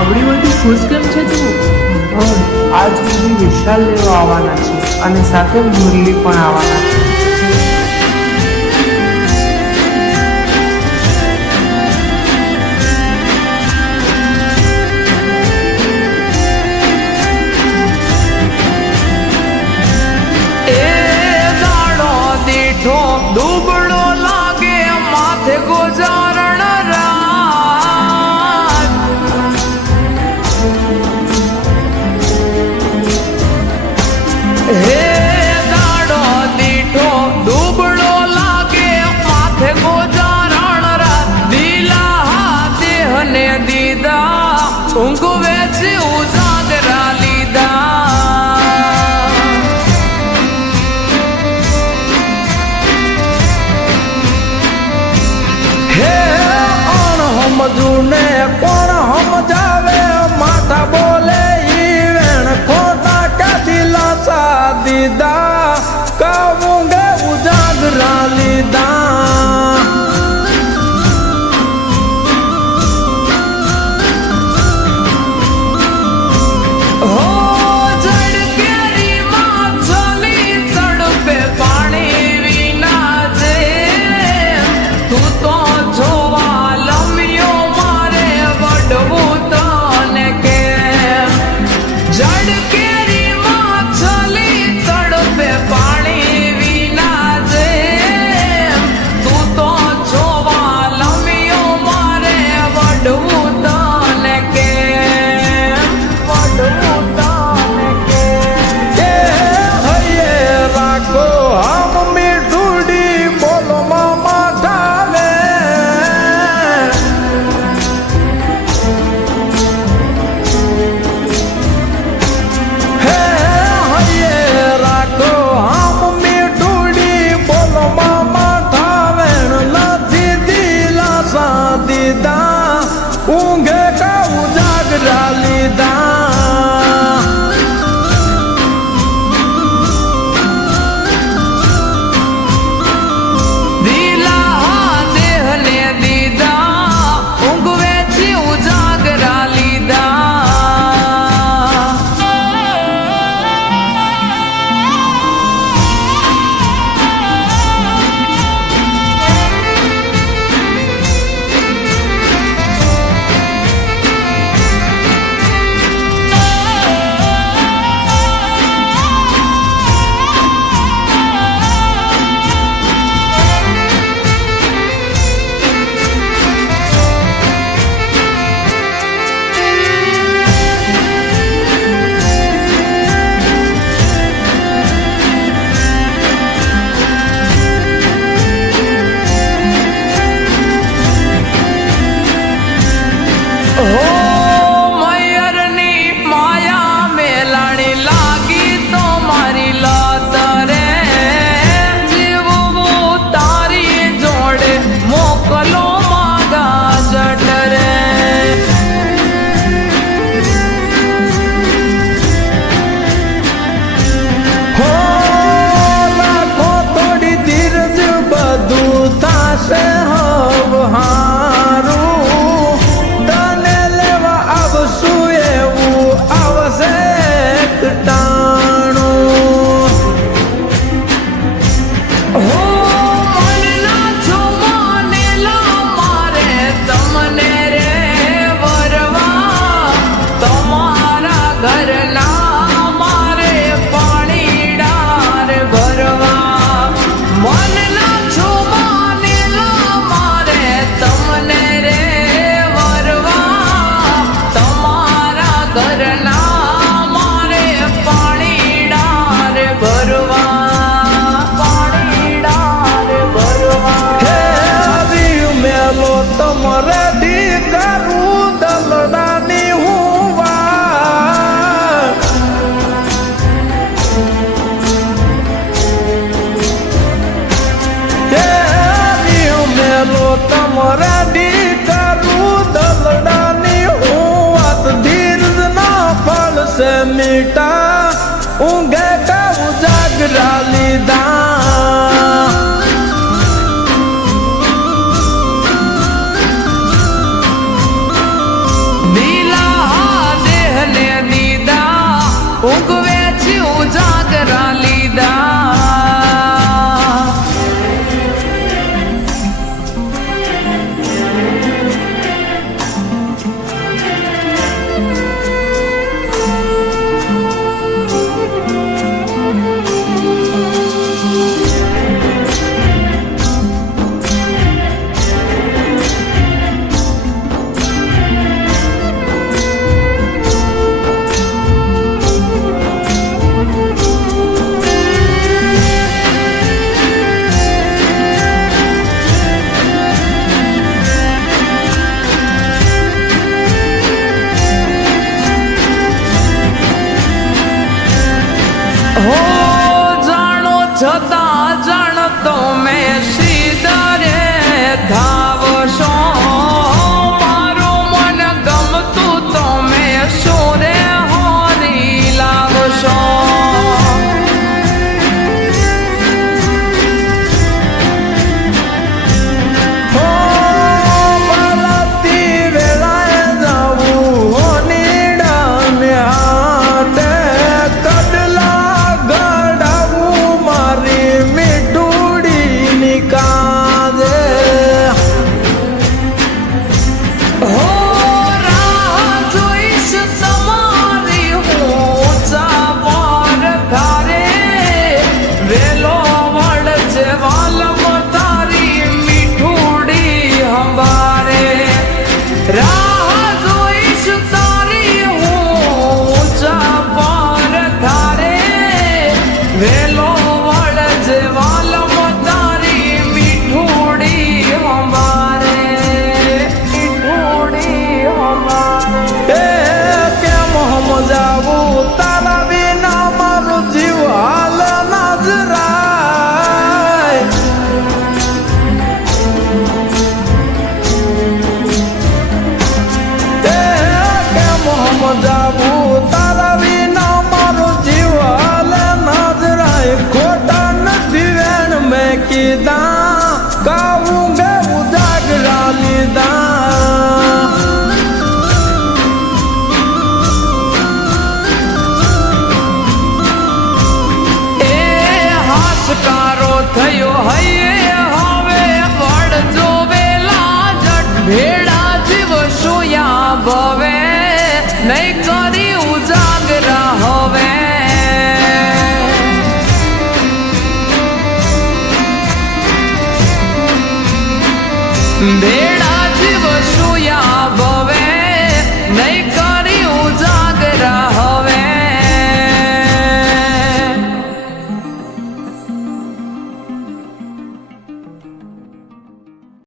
આવડી બધી ખુશ કેમ છે તું? આજ સુધી વિશાલ લેવા આવવાના છે અને સાથે મુરલી પણ આવવાના છે. દુબળો લાગે માથે ગોજારણ રાત હે દાડો દીઠો દુબળો લાગે માથે ગોજારણ રાત દિલા દેહને દીદા ઊંઘ વેચી ઉજાગરા લીધા સમજુને કોણ સમજાવે માથા બોલે ઈ વેણ ખોટા કે દિલાસા દીધા કવુંગે ઉજાગરા લીધા હો જડ કેરી માં ચલી ચડપે પાણી વિના છે તું તો જોવા કેરી માં ચલી ચડપે પાણી વિના જે તું તો જોવા લમ્યો મારે વડવું તને કે વડવું તને કે હૈયે રાખો હમ મીઠુડી બોલો મામા ઢાલે ઊંઘે કા ઉજાગરા લીધા દિલા દેહને દીધા ઊંઘ વેચી ઉજાગરા લીધા મયરની માયા મેલાણી લાગી તો મારી લત રે જીવવું તારી જોડે મોકલો માગા જટ રે હો લાખો થોડી ધીરજ બધું થાશે હવ હારું તને લેવા આવશું એવું આવશે ટાણું હો મનના છો માનેલા મારે તમને રે વરવા તમારા ઘરના મારે પાણીડા રે ભરવા મનના છો માનેલા મારે તમને રે વરવા તમારા ઘરના મારે પાણીડા રે ભરવા પાણીડા રે ભરવા હે આવી મેલો તમારે દી કરું દલડાની હું વાત હે આવી મેલો તમારે દી કરું દલડાની હું વાત ધીરજ ના ફળશે મીઠા ઊંઘે કા ઉજાગરા લીધા દિલા હો જાણો છતાં જાણતો મેં સીધા રે ધાવશો મારું મન ગમતું તો મેં શું રે હોરી લાવશો થયો હૈયે હવે વળજો વેલા જટ ભેડા જીવ સુયા ભવે નહીં